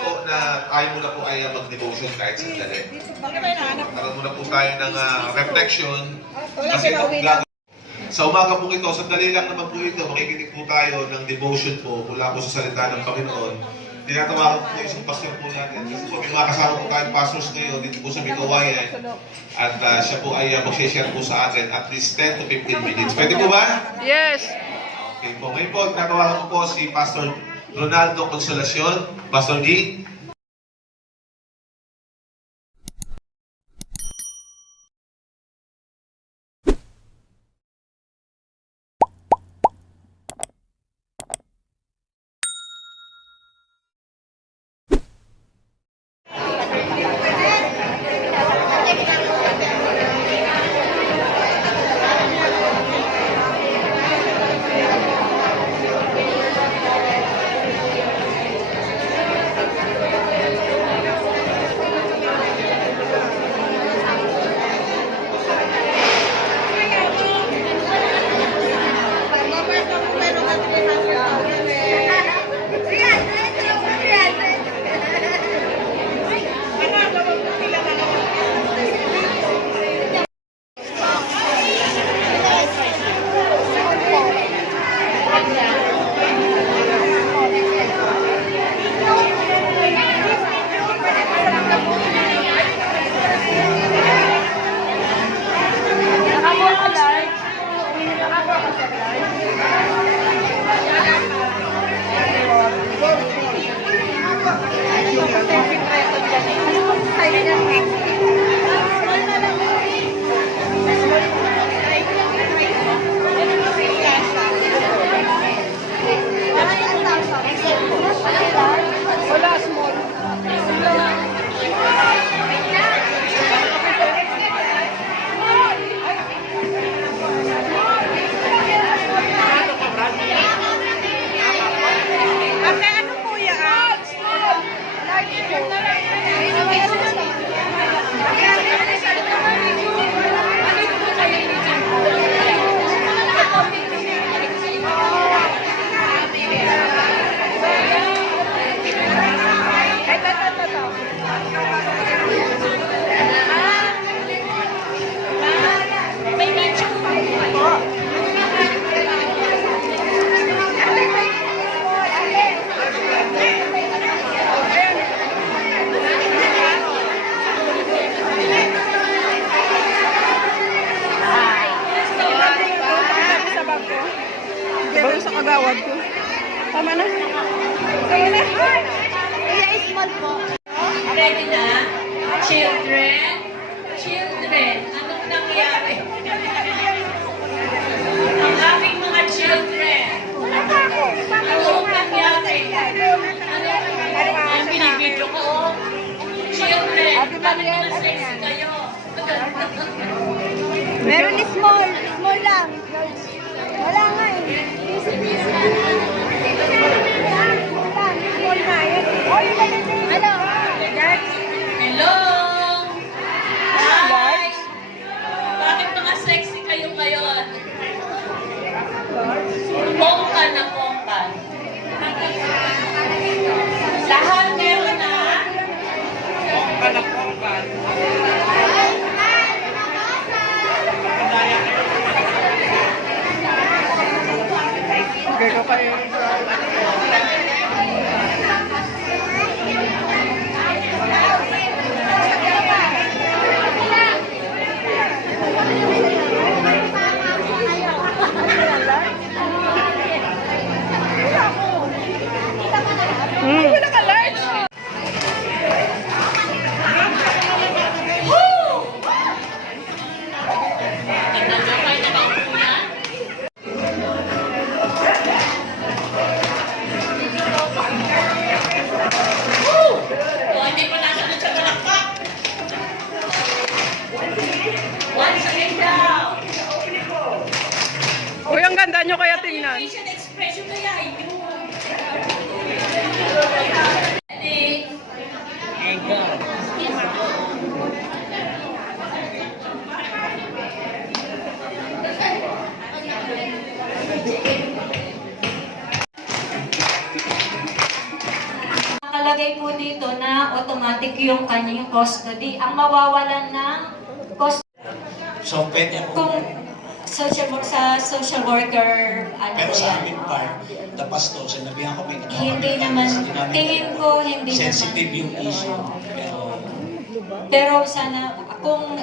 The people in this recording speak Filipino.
po na ayaw muna po ay mag-devotion kahit sandali. Karoon muna po tayo ng reflection. Kasi sa umaga po ito, sandali lang naman po ito, makikinig po tayo ng devotion po mula po sa salita ng Panginoon. Tinatawagan po isang pastor po natin. Kasi po may mga kasama po tayong pastors ngayon dito po sa Mikawayan. At siya po ay mag-share po sa atin at least 10 to 15 minutes. Pwede po ba? Yes! Okay po. Ngayon po, tinatawagan ko po si Pastor Ronaldo Consolacion. Pastor D. Bago sa kagawad ko. Tama na. Tama na. Kaya small po. Ready na? Children? Children, anong nangyari? Ang aming mga children. Anong nangyari? Ang binibidyo ko. Children, bakit mga sexy kayo? Meron ni small. Small lang. Wala nga eh. Small na. Oh, yun na yun. Ano? Hello? Hi! Bakit mga sexy kayo ngayon? Pongka na pongka. Lahat meron na? Pongka na pongka. po dito na automatic yung kanyang custody. Ang mawawalan ng custody So, pwede ako. kung sa social worker, ano Pero po sa yan. aming part, the pastor, sinabihan ko may Hindi naman, tingin ko hindi sensitive naman. yung issue. Pero Pero sana, kung